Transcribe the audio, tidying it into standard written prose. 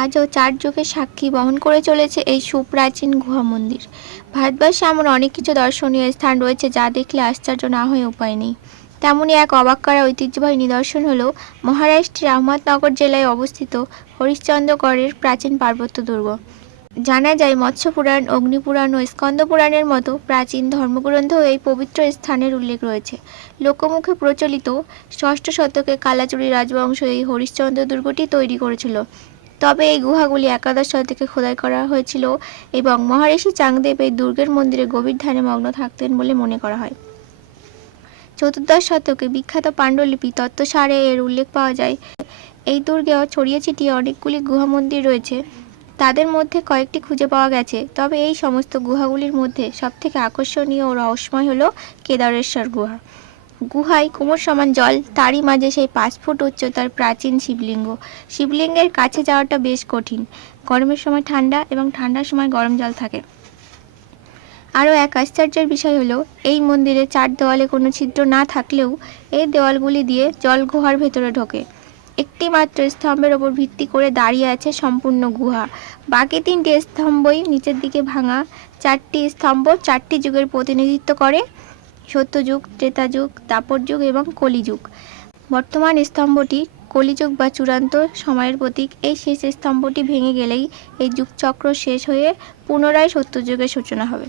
আজও 4 যুগের সাক্ষী বহন করে চলেছে এই সুপ্রাচীন গুহা মন্দির। ভারতবর্ষে এমন অনেক কিছু দর্শনীয় স্থান রয়েছে যা দেখলে আশ্চর্য না হয়ে উপায় নেই। তেমনই এক অবাক করা ঐতিহ্যবাহী নিদর্শন হলো মহারাষ্ট্রের আহমদনগর জেলায় অবস্থিত হরিশ্চন্দ্রগড়ের প্রাচীন পার্বত্য দুর্গ। জানা যায় মৎস্য পুরাণ, অগ্নিপুরাণ ও স্কন্দ পুরাণের মতো প্রাচীন ধর্মগ্রন্থেও এই পবিত্র স্থানের উল্লেখ রয়েছে। লোকমুখে প্রচলিত 6ষ্ঠ শতকে কালাচুরি রাজবংশ এই হরিশ্চন্দ্র দুর্গটি তৈরি করেছিল। তবে এই গুহাগুলি একাদশ শতকে খোদাই করা হয়েছিল এবং মহারিষি চাংদেব এই দুর্গের মন্দিরে গভীর ধ্যানে মগ্ন থাকতেন বলে মনে করা হয়। চতুর্দশ শতকে বিখ্যাত পাণ্ডুলিপি তত্ত্বসারে এর উল্লেখ পাওয়া যায়। এই দুর্গেও ছড়িয়ে ছিটিয়ে অনেকগুলি গুহা মন্দির রয়েছে, তাদের মধ্যে কয়েকটি খুঁজে পাওয়া গেছে। তবে এই সমস্ত গুহাগুলির মধ্যে সবথেকে আকর্ষণীয় ও রহস্যময় হলো কেদারেশ্বর গুহা। গুহায় কোমর সমান জল, তারই মাঝে সেই 5 ফুট উচ্চতার প্রাচীন শিবলিঙ্গ। শিবলিঙ্গের কাছে যাওয়াটা বেশ কঠিন। গরমের সময় ঠান্ডা এবং ঠান্ডার সময় গরম জল থাকে। আরও এক আশ্চর্যের বিষয় হলো এই মন্দিরে 4 দেওয়ালে কোনো ছিদ্র না থাকলেও এই দেওয়ালগুলি দিয়ে জল গুহার ভেতরে ঢোকে। একটি মাত্র স্তম্ভের ওপর ভিত্তি করে দাঁড়িয়ে আছে সম্পূর্ণ গুহা। বাকি 3টি স্তম্ভই নিচের দিকে ভাঙা। 4টি স্তম্ভ 4টি যুগের প্রতিনিধিত্ব করে: সত্যযুগ, ত্রেতা যুগ, দাপর যুগ এবং কলিযুগ। বর্তমান স্তম্ভটি কলিযুগ বা চূড়ান্ত সময়ের প্রতীক। এই শেষ স্তম্ভটি ভেঙে গেলেই এই যুগচক্র শেষ হয়ে পুনরায় সত্যযুগের সূচনা হবে।